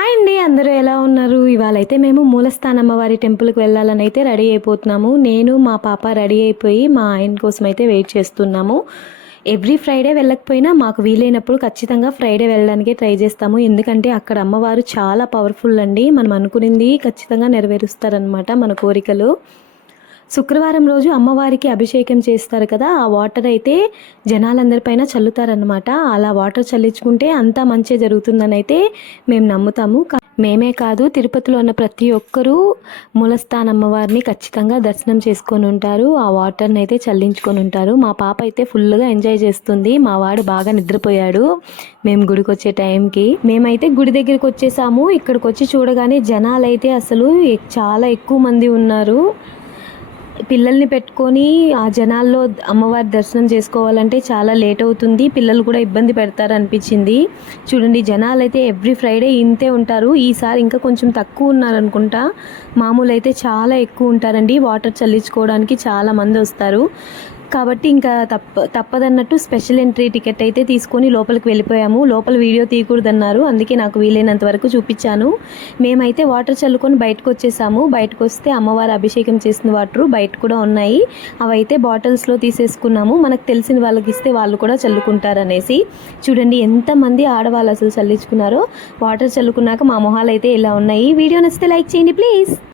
Hi అండి, అందరూ ఎలా ఉన్నారు? ఇవాళైతే మేము మూలస్థానం అమ్మవారి టెంపుల్కి వెళ్ళాలని అయితే రెడీ అయిపోతున్నాము. నేను మా పాప రెడీ అయిపోయి మా ఆయన కోసం అయితే వెయిట్ చేస్తున్నాము. ఎవ్రీ ఫ్రైడే వెళ్ళకపోయినా మాకు వీలైనప్పుడు ఖచ్చితంగా ఫ్రైడే వెళ్ళడానికే ట్రై చేస్తాము. ఎందుకంటే అక్కడ అమ్మవారు చాలా పవర్ఫుల్ అండి. మనం అనుకునింది ఖచ్చితంగా నెరవేరుస్తారనమాట మన కోరికలు. శుక్రవారం రోజు అమ్మవారికి అభిషేకం చేస్తారు కదా, ఆ వాటర్ అయితే జనాలందరిపైన చల్లుతారనమాట. అలా వాటర్ చల్లించుకుంటే అంతా మంచి జరుగుతుందని అయితే మేము నమ్ముతాము. మేమే కాదు, తిరుపతిలో ఉన్న ప్రతి ఒక్కరూ మూలస్థానం అమ్మవారిని ఖచ్చితంగా దర్శనం చేసుకొని ఉంటారు. ఆ వాటర్ని అయితే చల్లించుకొని ఉంటారు. మా పాప అయితే ఫుల్గా ఎంజాయ్ చేస్తుంది. మా వాడు బాగా నిద్రపోయాడు మేము గుడికి వచ్చే టైంకి. మేమైతే గుడి దగ్గరికి వచ్చేసాము. ఇక్కడికి వచ్చి చూడగానే జనాలు అయితే అసలు చాలా ఎక్కువ మంది ఉన్నారు. పిల్లల్ని పెట్టుకొని ఆ జనాల్లో అమ్మవారి దర్శనం చేసుకోవాలంటే చాలా లేట్ అవుతుంది. పిల్లలు కూడా ఇబ్బంది పెడతారు అనిపించింది. చూడండి, జనాలు అయితే ఎవ్రీ ఫ్రైడే ఇంతే ఉంటారు. ఈసారి ఇంకా కొంచెం తక్కువ ఉన్నారనుకుంటా. మామూలు అయితే చాలా ఎక్కువ ఉంటారండి. వాటర్ చల్లించుకోవడానికి చాలా మంది వస్తారు కాబట్టి ఇంకా తప్పదన్నట్టు స్పెషల్ ఎంట్రీ టికెట్ అయితే తీసుకొని లోపలికి వెళ్ళిపోయాము. లోపల వీడియో తీయకూడదన్నారు, అందుకే నాకు వీలైనంత వరకు చూపించాను. మేమైతే వాటర్ చల్లుకొని బయటకు వచ్చేసాము. బయటకు వస్తే అమ్మవారు అభిషేకం చేసిన వాటర్ బయట కూడా ఉన్నాయి. అవైతే బాటిల్స్లో తీసేసుకున్నాము. మనకు తెలిసిన వాళ్ళకి ఇస్తే వాళ్ళు కూడా చల్లుకుంటారనేసి. చూడండి ఎంతమంది ఆడవాళ్ళు అసలు చల్లించుకున్నారో. వాటర్ చల్లుకున్నాక మా మొహాలు అయితే ఇలా ఉన్నాయి. వీడియో నచ్చితే లైక్ చేయండి ప్లీజ్.